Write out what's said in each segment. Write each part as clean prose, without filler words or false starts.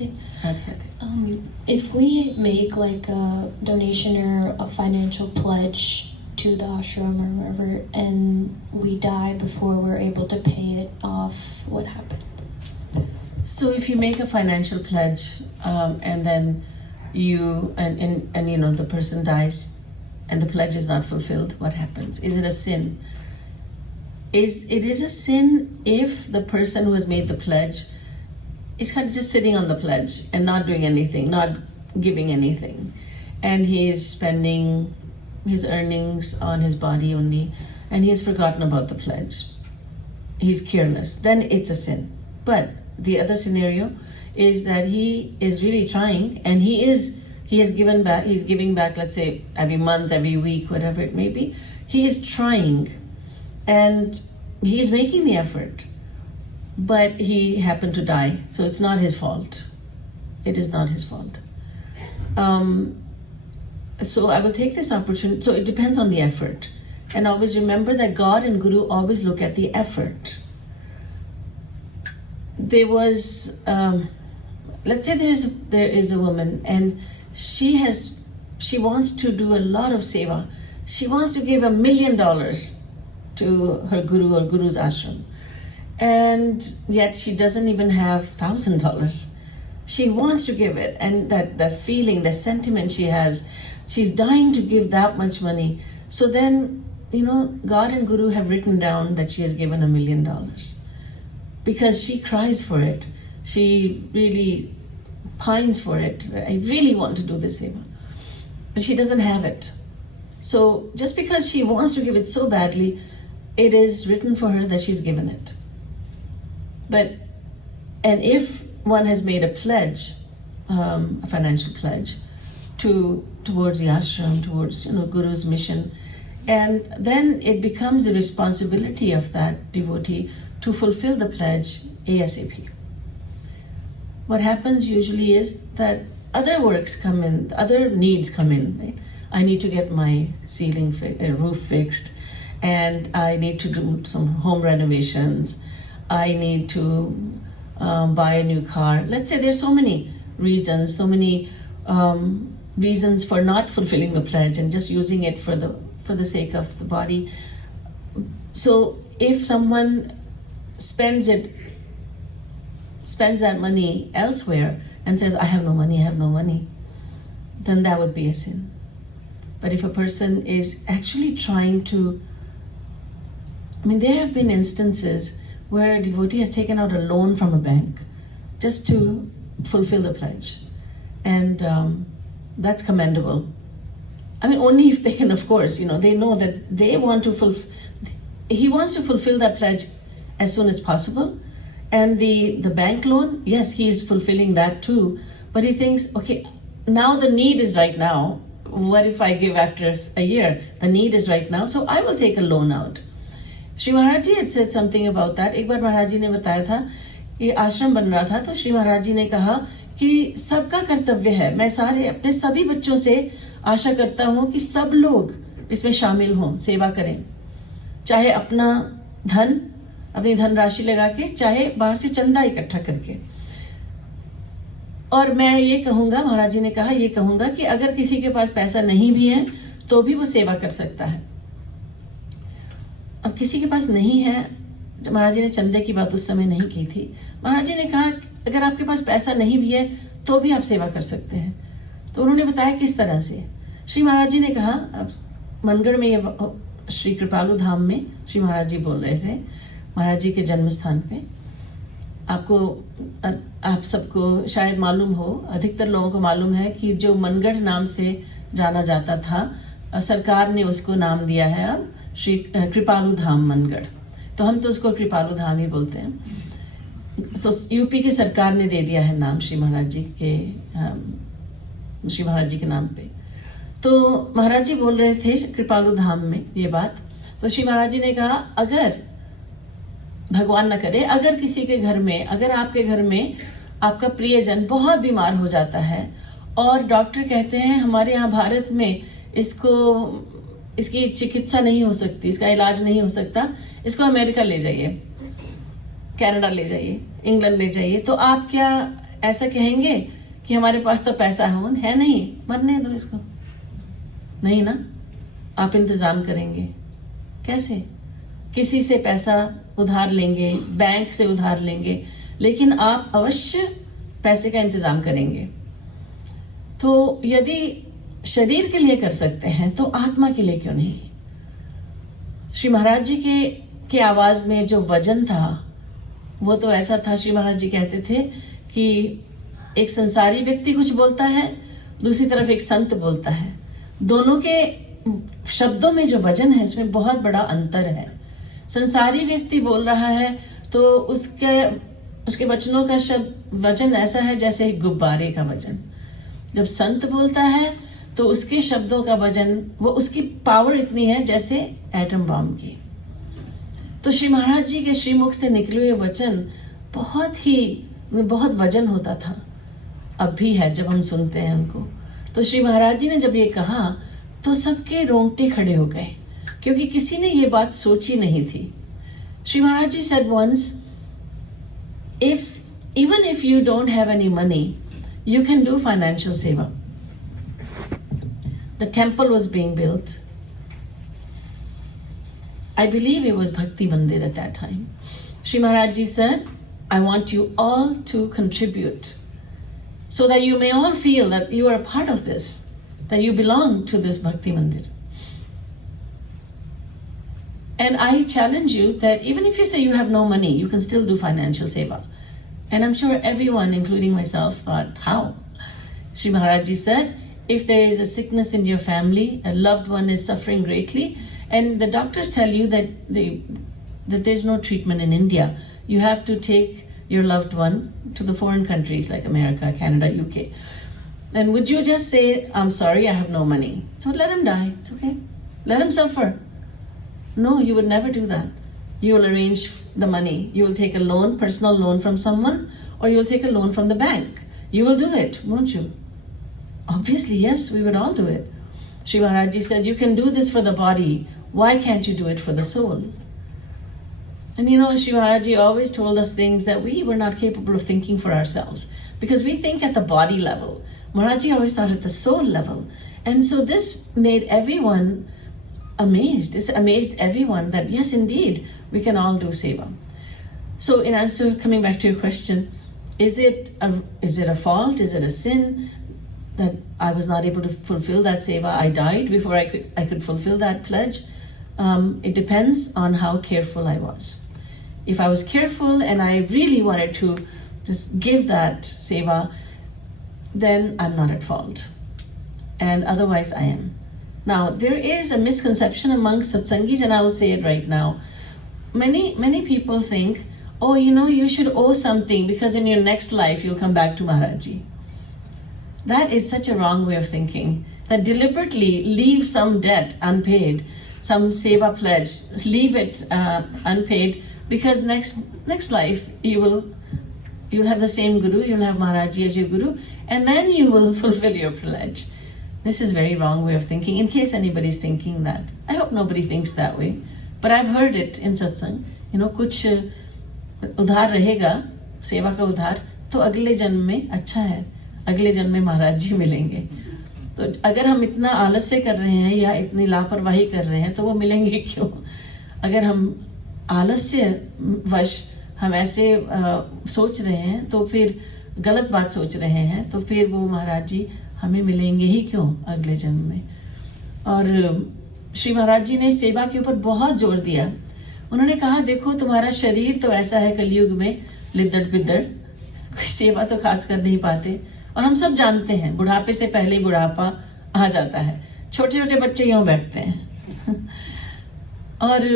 Radhe. Radhe. If we make like a donation or a financial pledge to the ashram or wherever, and we die before we're able to pay it off, what happens? So if you make a financial pledge, and then you and you know the person dies, and the pledge is not fulfilled, what happens? Is it a sin? It is a sin if the person who has made the pledge is kind of just sitting on the pledge and not doing anything, not giving anything, and he is spending his earnings on his body only, and he has forgotten about the pledge. He's careless. Then it's a sin. But the other scenario is that he is really trying, and he has given back. He's giving back, let's say every month, every week, whatever it may be. He is trying, and he is making the effort, but he happened to die, so it's not his fault. It is not his fault. So I will take this opportunity. So it depends on the effort, and always remember that God and Guru always look at the effort. There was, let's say there is a woman, and she wants to do a lot of seva. She wants to give $1 million to her guru or guru's ashram, and yet she doesn't even have $1,000. She wants to give it, and that feeling, the sentiment she has, she's dying to give that much money. So then, you know, God and Guru have written down that she has given $1 million because she cries for it. She really pines for it. I really want to do this seva, but she doesn't have it. So just because she wants to give it so badly, it is written for her that she's given it. And if one has made a pledge, a financial pledge, towards the ashram, towards Guru's mission, and then it becomes the responsibility of that devotee to fulfill the pledge ASAP. What happens usually is that other works come in, other needs come in. Right? I need to get my roof fixed, and I need to do some home renovations. I need to buy a new car. Let's say there's so many reasons, reasons for not fulfilling the pledge and just using it for the sake of the body. So if someone spends that money elsewhere and says, I have no money, then that would be a sin. But if a person is actually trying to, there have been instances where a devotee has taken out a loan from a bank just to fulfill the pledge. And that's commendable. Only if they can, of course, they know that they want to he wants to fulfill that pledge as soon as possible. And the bank loan, yes, he's fulfilling that too. But he thinks, okay, now the need is right now. What if I give after a year? The need is right now, so I will take a loan out. Shri Maharaj Ji had said something about that. एक बार महाराज जी ने बताया था, ये आश्रम बन रहा था, तो श्री महाराज जी ने कहा कि सबका कर्तव्य है, मैं अपने सभी बच्चों से आशा करता हूँ कि सब लोग इसमें शामिल हों, सेवा करें, चाहे अपनी धनराशि लगा के, चाहे बाहर से चंदा इकट्ठा करके। और मैं ये कहूँगा, महाराज जी ने कहा, ये कहूँगा कि अगर किसी के पास पैसा नहीं भी है तो भी वो सेवा कर सकता है। अब किसी के पास नहीं है, महाराज जी ने चंदे की बात उस समय नहीं की थी। महाराज जी ने कहा अगर आपके पास पैसा नहीं भी है तो भी आप सेवा कर सकते हैं। तो उन्होंने बताया किस तरह से। श्री महाराज जी ने कहा, मनगढ़ में श्री कृपालु धाम में श्री महाराज जी बोल रहे थे, महाराज जी के जन्म स्थान पे। आप सबको शायद मालूम हो, अधिकतर लोगों को मालूम है कि जो मनगढ़ नाम से जाना जाता था, सरकार ने उसको नाम दिया है अब श्री कृपालु धाम मनगढ़। तो हम तो उसको कृपालु धाम ही बोलते हैं। तो यूपी की सरकार ने दे दिया है नाम श्री महाराज जी के नाम पे। तो महाराज जी बोल रहे थे कृपालु धाम में ये बात। तो श्री महाराज जी ने कहा, अगर भगवान न करे, अगर किसी के घर में, अगर आपके घर में आपका प्रियजन बहुत बीमार हो जाता है और डॉक्टर कहते हैं हमारे यहाँ भारत में इसकी चिकित्सा नहीं हो सकती, इसका इलाज नहीं हो सकता, इसको अमेरिका ले जाइए, कनाडा ले जाइए, इंग्लैंड ले जाइए, तो आप क्या ऐसा कहेंगे कि हमारे पास तो पैसा है नहीं, मरने दो इसको? नहीं ना, आप इंतज़ाम करेंगे। कैसे? किसी से पैसा उधार लेंगे, बैंक से उधार लेंगे, लेकिन आप अवश्य पैसे का इंतज़ाम करेंगे। तो यदि शरीर के लिए कर सकते हैं तो आत्मा के लिए क्यों नहीं? श्री महाराज जी के आवाज़ में जो वजन था वो तो ऐसा था, श्री महाराज जी कहते थे कि एक संसारी व्यक्ति कुछ बोलता है, दूसरी तरफ एक संत बोलता है, दोनों के शब्दों में जो वजन है उसमें बहुत बड़ा अंतर है। संसारी व्यक्ति बोल रहा है तो उसके वचनों का वजन ऐसा है जैसे एक गुब्बारे का वजन। जब संत बोलता है तो उसके शब्दों का वजन, वो उसकी पावर इतनी है जैसे एटम बम की। तो श्री महाराज जी के श्रीमुख से निकले हुए वचन बहुत वजन होता था, अब भी है जब हम सुनते हैं उनको। तो श्री महाराज जी ने जब ये कहा तो सबके रोंगटे खड़े हो गए, क्योंकि किसी ने ये बात सोची नहीं थी। श्री महाराज जी said once, even if you don't have any money, you can do financial seva. The temple was being built. I believe it was Bhakti Mandir at that time. Shri Maharaj Ji said, I want you all to contribute so that you may all feel that you are a part of this, that you belong to this Bhakti Mandir. And I challenge you that even if you say you have no money, you can still do financial seva. And I'm sure everyone, including myself, thought, how? Shri Maharaj Ji said, if there is a sickness in your family, a loved one is suffering greatly, and the doctors tell you that there's no treatment in India, you have to take your loved one to the foreign countries like America, Canada, UK. And would you just say, I'm sorry, I have no money? So let him die, it's okay. Let him suffer. No, you would never do that. You will arrange the money. You will take a loan, personal loan from someone, or you will take a loan from the bank. You will do it, won't you? Obviously, yes, we would all do it. Shri Maharaj Ji said, you can do this for the body. Why can't you do it for the soul? And you know, Shri Maharaj Ji always told us things that we were not capable of thinking for ourselves, because we think at the body level. Maharaj Ji always thought at the soul level. And so this made everyone amazed. It's amazed everyone that yes, indeed, we can all do seva. So in answer, coming back to your question, is it a fault? Is it a sin that I was not able to fulfill that seva? I died before I could fulfill that pledge. It depends on how careful I was. If I was careful and I really wanted to just give that seva, then I'm not at fault. And otherwise I am. Now, there is a misconception amongst satsangis, and I will say it right now. Many people think, oh, you know, you should owe something because in your next life you'll come back to Maharaj Ji. That is such a wrong way of thinking. That deliberately leave some debt unpaid, some seva pledge, leave it unpaid, because next life you'll have the same guru, you'll have Maharaj Ji as your guru, and then you will fulfill your pledge. This is a very wrong way of thinking, in case anybody's thinking that. I hope nobody thinks that way. But I've heard it in satsang. You know, कुछ उधार रहेगा, सेवा का उधार, तो अगले जन्म में अच्छा है, अगले जन्म में महाराज जी मिलेंगे. तो अगर हम इतना आलस्य कर रहे हैं या इतनी लापरवाही कर रहे हैं तो वो मिलेंगे क्यों? अगर हम आलस्य वश हम ऐसे सोच रहे हैं तो फिर गलत बात सोच रहे हैं, तो फिर वो महाराज जी हमें मिलेंगे ही क्यों अगले जन्म में. और श्री महाराज जी ने सेवा के ऊपर बहुत जोर दिया. उन्होंने कहा, देखो तुम्हारा शरीर तो ऐसा है कलयुग में लिद्दड़ पिद्दड़, कोई सेवा तो खास कर नहीं पाते. और हम सब जानते हैं बुढ़ापे से पहले ही बुढ़ापा आ जाता है. छोटे छोटे बच्चे यूँ बैठते हैं और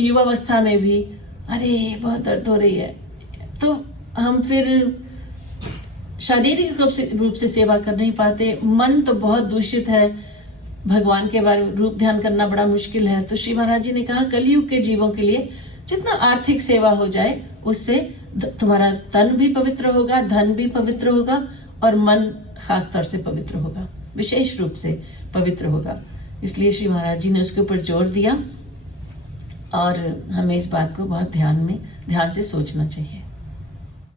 युवावस्था में भी अरे बहुत दर्द हो रही है, तो हम फिर शारीरिक रूप से सेवा कर नहीं पाते. मन तो बहुत दूषित है, भगवान के बारे में रूप ध्यान करना बड़ा मुश्किल है. तो श्री महाराज जी ने कहा, कलयुग के जीवों के लिए जितना आर्थिक सेवा हो जाए उससे तुम्हारा तन भी पवित्र होगा, धन भी पवित्र होगा और मन खास तौर से पवित्र होगा, विशेष रूप से पवित्र होगा. इसलिए श्री महाराज जी ने उसके ऊपर जोर दिया और हमें इस बात को बहुत ध्यान से सोचना चाहिए.